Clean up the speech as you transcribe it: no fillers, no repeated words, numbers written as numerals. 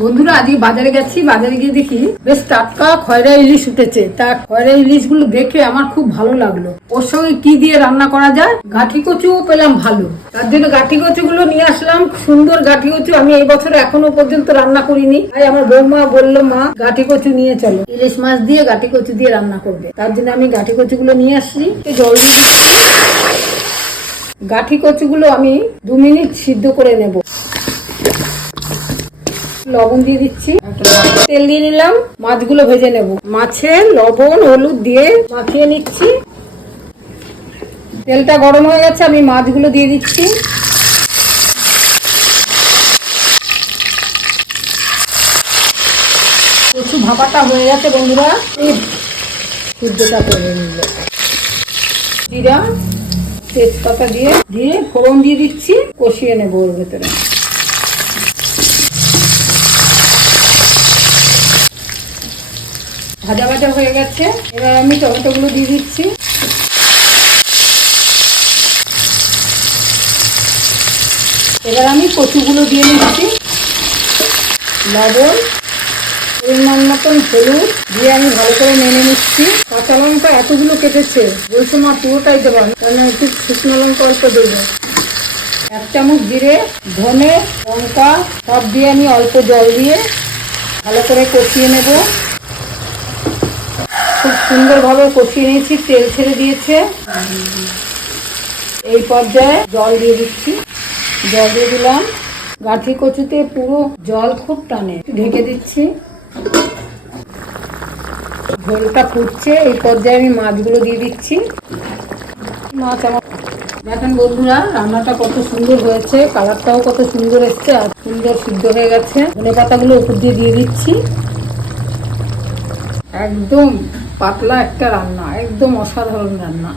বন্ধুরা আজকে বাজারে গেছি, বাজারে গিয়ে দেখি বেশ টাটকা খয়রা ইলিশ উঠেছে। তা খয়রা ইলিশ গুলো দেখে আমার খুব ভালো লাগলো। ওর সঙ্গে কি দিয়ে রান্না করা যায়, গাঠি কচুও পেলাম ভালো, তার জন্য গাঠি কচু গুলো নিয়ে আসলাম। সুন্দর গাঠি কচু আমি এই বছর এখনো পর্যন্ত রান্না করিনি। তাই আমার বৌমা বললো, মা গাঠি কচু নিয়ে চলো, ইলিশ মাছ দিয়ে গাঠি কচু দিয়ে রান্না করবে। তার জন্য আমি গাঠি কচু গুলো নিয়ে আসছি। জল গাঠি কচু গুলো আমি 2 মিনিট সিদ্ধ করে নেব। লবণ দিয়ে দিচ্ছি, তেল দিয়ে নিলাম, মাছগুলো ভেজে নেব। মাছে লবণ হলুদ দিয়ে মাখিয়ে নিচ্ছি। তেলটা গরম হয়ে গেছে, আমি মাছগুলো দিয়ে দিচ্ছি। কচু ভাপাটা হয়ে গেছে বন্ধুরা, সিদ্ধটা করে নিল। জিরা তেজপাতা দিয়ে ফোড়ন দিয়ে দিচ্ছি, কষিয়ে নেবো ওর ভেতরে। ভাজা ভাজা হয়ে গেছে, এবার আমি টমেটো গুলো দিয়ে দিচ্ছি। এবার আমি কচুগুলো দিয়ে নিচ্ছি। লবণ, পরিমাণ মতন হলুদ দিয়ে আমি ভালো করে নেড়ে নিচ্ছি। কাঁচা লঙ্কা এতগুলো কেটেছে, বলছো মা পুরোটাই দেবেন, কারণ একটু শুকনো লঙ্কা অল্প দেবো। 1 চামচ জিরে, ধনে, লঙ্কা সব দিয়ে আমি অল্প জল দিয়ে ভালো করে কষিয়ে নেব। খুব সুন্দরভাবে কষিয়ে নিয়েছি, তেল ছেড়ে দিয়েছে। এই পর্যায়ে জল দিয়ে দিচ্ছি, জল দিয়ে দিলাম। গাঠি কচুতে পুরো জল খুব টানে, ঢেকে দিচ্ছি। ঝোলটা ফুটছে, এই পর্যায়ে আমি মাছগুলো দিয়ে দিচ্ছি। মাছ আমার দেখেন বন্ধুরা, রান্নাটা কত সুন্দর হয়েছে, কালারটাও কত সুন্দর এসছে, আর সুন্দর সিদ্ধ হয়ে গেছে। ধনে পাতাগুলো উপর দিয়ে দিচ্ছি। একদম পাতলা একটা রান্না, একদম অসাধারণ রান্না।